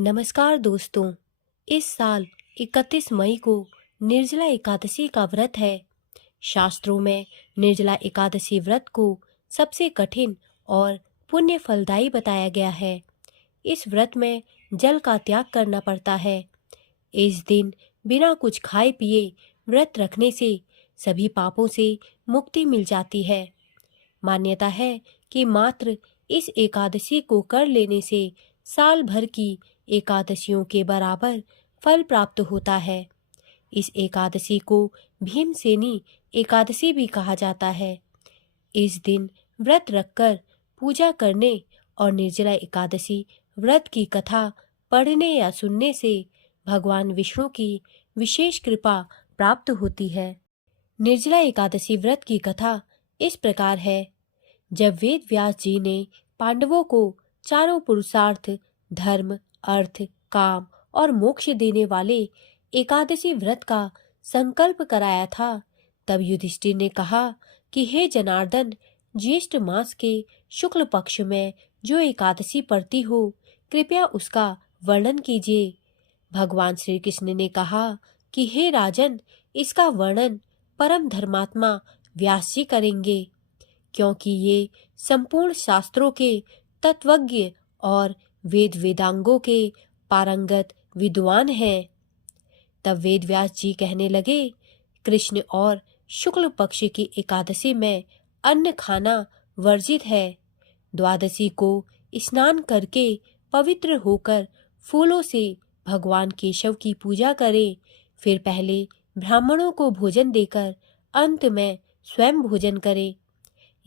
नमस्कार दोस्तों। इस साल 31 मई को निर्जला एकादशी का व्रत है। शास्त्रों में निर्जला एकादशी व्रत को सबसे कठिन और पुण्य फलदायी बताया गया है। इस व्रत में जल का त्याग करना पड़ता है। इस दिन बिना कुछ खाए पिए व्रत रखने से सभी पापों से मुक्ति मिल जाती है। मान्यता है कि मात्र इस एकादशी को कर लेने से साल भर की एकादशियों के बराबर फल प्राप्त होता है। इस एकादशी को भीमसेनी एकादशी भी कहा जाता है। इस दिन व्रत रखकर पूजा करने और निर्जला एकादशी व्रत की कथा पढ़ने या सुनने से भगवान विष्णु की विशेष कृपा प्राप्त होती है। निर्जला एकादशी व्रत की कथा इस प्रकार है। जब वेद व्यास जी ने पांडवों को चारों पुरुषार्थ धर्म, अर्थ, काम और मोक्ष देने वाले एकादशी व्रत का संकल्प कराया था, तब युधिष्ठिर ने कहा कि हे जनार्दन, ज्येष्ठ मास के शुक्ल पक्ष में जो एकादशी पड़ती हो, कृपया उसका वर्णन कीजिए। भगवान श्री कृष्ण ने कहा कि हे राजन, इसका वर्णन परम धर्मात्मा व्यास जी करेंगे, क्योंकि ये संपूर्ण शास्त्रों के तत्वज्ञ और वेद वेदांगों के पारंगत विद्वान हैं। तब वेद व्यास जी कहने लगे, कृष्ण और शुक्ल पक्ष की एकादशी में अन्न खाना वर्जित है। द्वादशी को स्नान करके पवित्र होकर फूलों से भगवान केशव की पूजा करें, फिर पहले ब्राह्मणों को भोजन देकर अंत में स्वयं भोजन करें।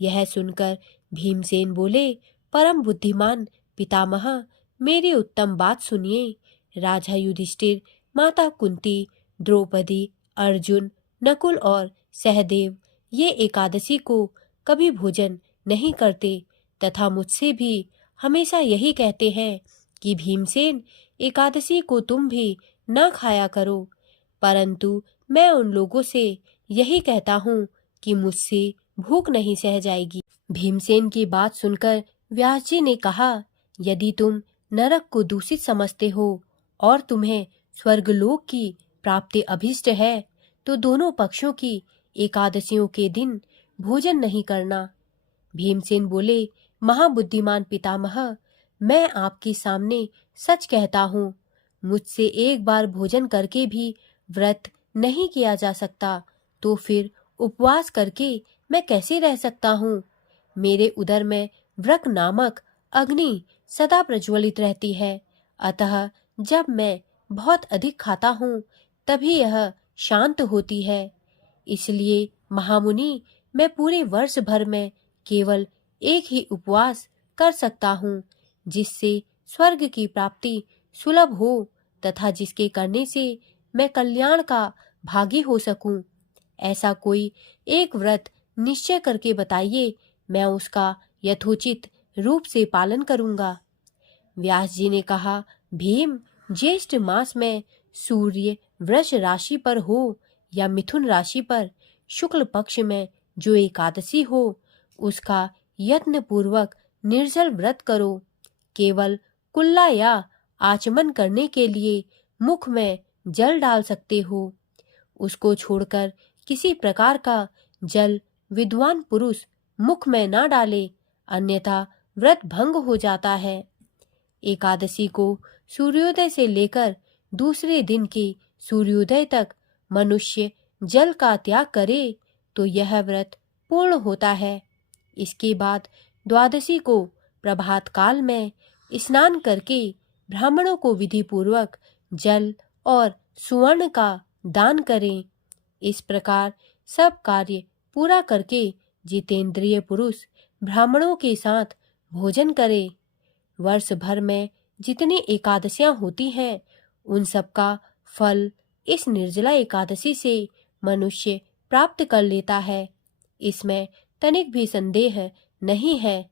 यह सुनकर भीमसेन बोले, परम बुद्धिमान पितामह, मेरी उत्तम बात सुनिए। राजा युधिष्ठिर, माता कुंती, द्रौपदी, अर्जुन, नकुल और सहदेव ये एकादशी को कभी भोजन नहीं करते तथा मुझसे भी हमेशा यही कहते हैं कि भीमसेन, एकादशी को तुम भी न खाया करो। परंतु मैं उन लोगों से यही कहता हूँ कि मुझसे भूख नहीं सह जाएगी। भीमसेन की बात सुनकर व्यास जी ने कहा, यदि तुम नरक को दूषित समझते हो और तुम्हें स्वर्गलोक की प्राप्ति अभिष्ट है, तो दोनों पक्षों की एकादशियों के दिन भोजन नहीं करना। भीमसेन बोले, महाबुद्धिमान पितामह, मैं आपके सामने सच कहता हूँ, मुझसे एक बार भोजन करके भी व्रत नहीं किया जा सकता, तो फिर उपवास करके मैं कैसे रह सकता हूँ। मेरे उदर में व्रक नामक अग्नि सदा प्रज्वलित रहती है, अतः जब मैं बहुत अधिक खाता हूँ तभी यह शांत होती है। इसलिए महामुनि, मैं पूरे वर्ष भर में केवल एक ही उपवास कर सकता हूँ, जिससे स्वर्ग की प्राप्ति सुलभ हो तथा जिसके करने से मैं कल्याण का भागी हो सकूं। ऐसा कोई एक व्रत निश्चय करके बताइए, मैं उसका यथोचित रूप से पालन करूंगा। व्यास जी ने कहा, भीम, ज्येष्ठ मास में सूर्य वृष राशि पर हो या मिथुन राशि पर शुक्ल पक्ष में जो एकादशी हो, उसका यत्न पूर्वक निर्जल व्रत करो। केवल कुल्ला या आचमन करने के लिए मुख में जल डाल सकते हो। उसको छोड़कर किसी प्रकार का जल विद्वान पुरुष मुख में ना डाले, अन्यथा व्रत भंग हो जाता है। एकादशी को सूर्योदय से लेकर दूसरे दिन के सूर्योदय तक मनुष्य जल का त्याग करे तो यह व्रत पूर्ण होता है। इसके बाद द्वादशी को प्रभात काल में स्नान करके ब्राह्मणों को विधि पूर्वक जल और सुवर्ण का दान करें। इस प्रकार सब कार्य पूरा करके जितेंद्रिय पुरुष ब्राह्मणों के साथ भोजन करे। वर्ष भर में जितनी एकादशियां होती हैं, उन सब का फल इस निर्जला एकादशी से मनुष्य प्राप्त कर लेता है, इसमें तनिक भी संदेह नहीं है।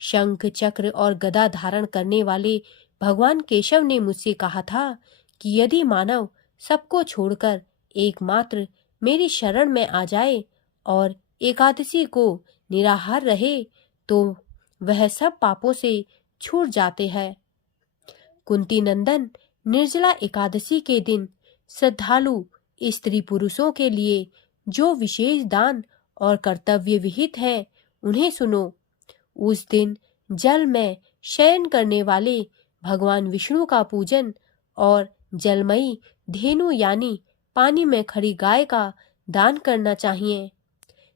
शंख, चक्र और गदा धारण करने वाले भगवान केशव ने मुझसे कहा था कि यदि मानव सबको छोड़कर एकमात्र मेरी शरण में आ जाए और एकादशी को निराहार रहे, तो वह सब पापों से छूट जाते हैं। कुंती नंदन निर्जला एकादशी के दिन श्रद्धालु स्त्री पुरुषों के लिए जो विशेष दान और कर्तव्य विहित है उन्हें सुनो। उस दिन जल में शयन करने वाले भगवान विष्णु का पूजन और जलमयी धेनु यानी पानी में खड़ी गाय का दान करना चाहिए।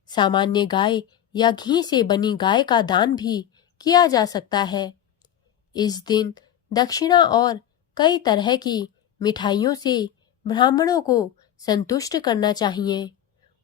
सामान्य गाय या घी से बनी गाय का दान भी किया जा सकता है। इस दिन दक्षिणा और कई तरह की मिठाइयों से ब्राह्मणों को संतुष्ट करना चाहिए।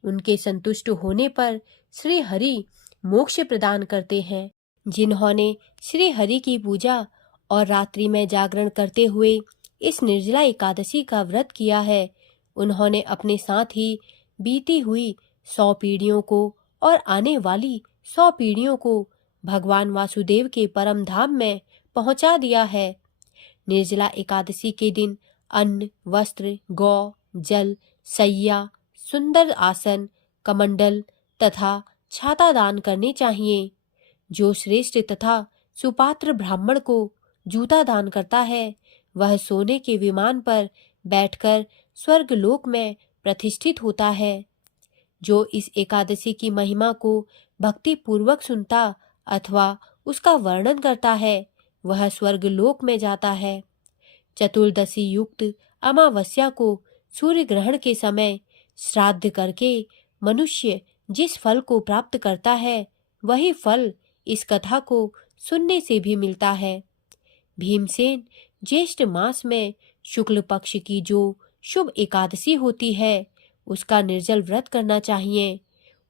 उनके संतुष्ट होने पर श्री हरि मोक्ष प्रदान करते हैं। जिन्होंने श्री हरि की पूजा और रात्रि में जागरण करते हुए इस निर्जला एकादशी का व्रत किया है, उन्होंने अपने साथ ही बीती हुई 100 पीढ़ियों को और आने वाली 100 पीढ़ियों को भगवान वासुदेव के परम धाम में पहुंचा दिया है। निर्जला एकादशी के दिन अन्न, वस्त्र, गौ, जल, सैया, सुंदर आसन, कमंडल तथा छाता दान करने चाहिए। जो श्रेष्ठ तथा सुपात्र ब्राह्मण को जूता दान करता है, वह सोने के विमान पर बैठकर स्वर्ग लोक में प्रतिष्ठित होता है। जो इस एकादशी की महिमा को भक्ति पूर्वक सुनता अथवा उसका वर्णन करता है, वह स्वर्ग लोक में जाता है। चतुर्दशी युक्त अमावस्या को सूर्य ग्रहण के समय श्राद्ध करके मनुष्य जिस फल को प्राप्त करता है, वही फल इस कथा को सुनने से भी मिलता है। भीमसेन ज्येष्ठ मास में शुक्ल पक्ष की जो शुभ एकादशी होती है, उसका निर्जल व्रत करना चाहिए।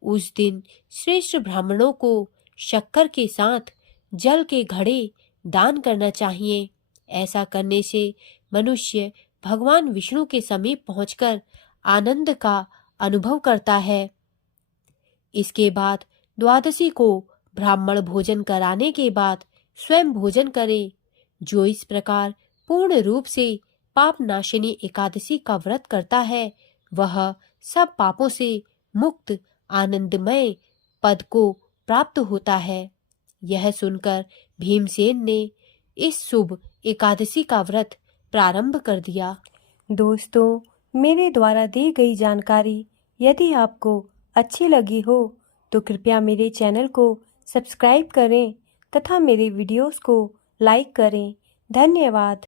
उस दिन श्रेष्ठ ब्राह्मणों को शक्कर के साथ जल के घड़े दान करना चाहिए। ऐसा करने से मनुष्य भगवान विष्णु के समीप पहुंचकर आनंद का अनुभव करता है। इसके बाद द्वादशी को ब्राह्मण भोजन कराने के बाद स्वयं भोजन करे। जो इस प्रकार पूर्ण रूप से पाप नाशिनी एकादशी का व्रत करता है, वह सब पापों से मुक्त आनंदमय पद को प्राप्त होता है। यह सुनकर भीमसेन ने इस शुभ एकादशी का व्रत प्रारंभ कर दिया। दोस्तों, मेरे द्वारा दी गई जानकारी यदि आपको अच्छी लगी हो तो कृपया मेरे चैनल को सब्सक्राइब करें तथा मेरे वीडियोस को लाइक करें। धन्यवाद।